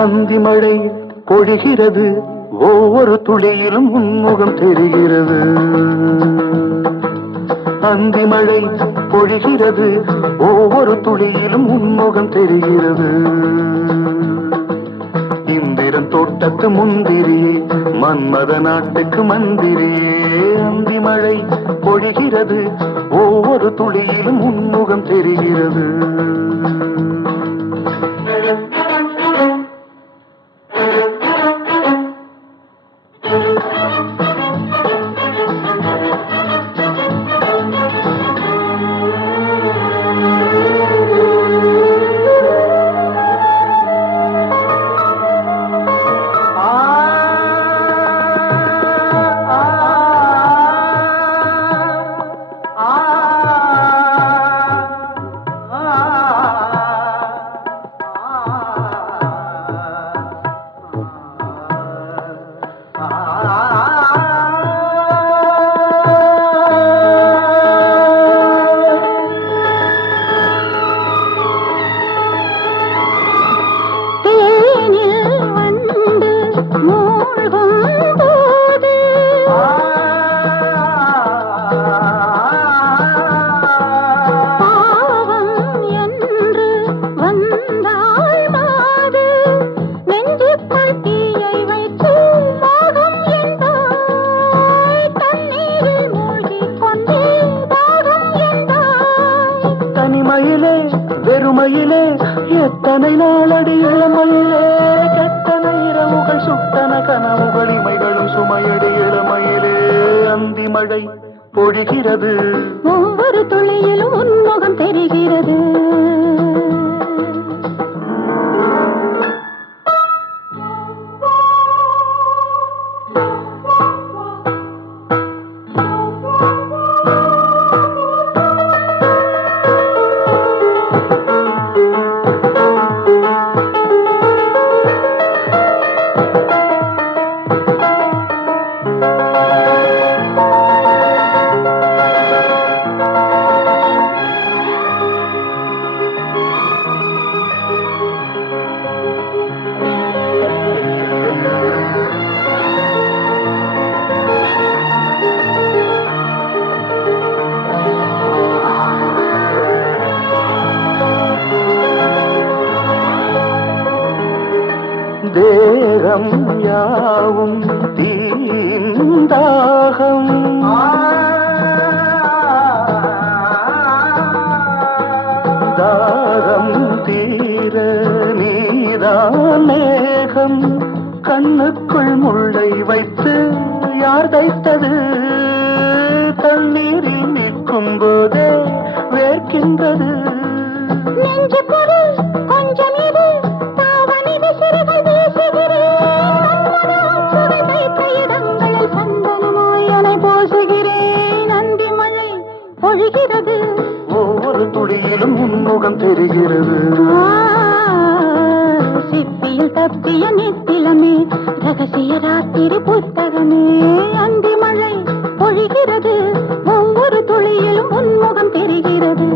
அந்தி மழை பொழிகிறது, ஒவ்வொரு துளியிலும் உன்முகம் தெரிகிறது. அந்தி மழை பொழிகிறது, ஒவ்வொரு துளியிலும் உன்முகம் தெரிகிறது. இந்திரன் தோட்டத்து முந்திரியே, மன்மத நாட்டுக்கு மந்திரியே. அந்தி மழை பொழிகிறது, ஒவ்வொரு துளியிலும் உன்முகம் தெரிகிறது. வெறுமையிலே எத்தனை நாளடி இளமையிலே, கெட்டன இரவுகள் சுட்டன கனவுகள் இமைகளும் சுமையடி இளமையிலே. அந்தி மழை பொழிகிறது, ஒவ்வொரு துளியிலும் உன்முகம் தெரிகிறது. தேகம் யாவும் தீந்தாகம், தாகம் தீர நீதான் மேகம். கண்ணுக்குள் முள்ளை வைத்து யார் தைத்தது, தண்ணீரில் நிற்கும் போதே வேர்க்கின்றது. நெஞ்சு பொருள் கொஞ்சம் இது, ஒவ்வொரு துளியிலும் உன்முகம் தெரிகிறது. சிப்பியில் தப்பிய நித்திலமே, ரகசிய ராத்திரி புத்தகமே. அந்தி மழை பொழிகிறது, ஒவ்வொரு துளியிலும் உன்முகம் தெரிகிறது.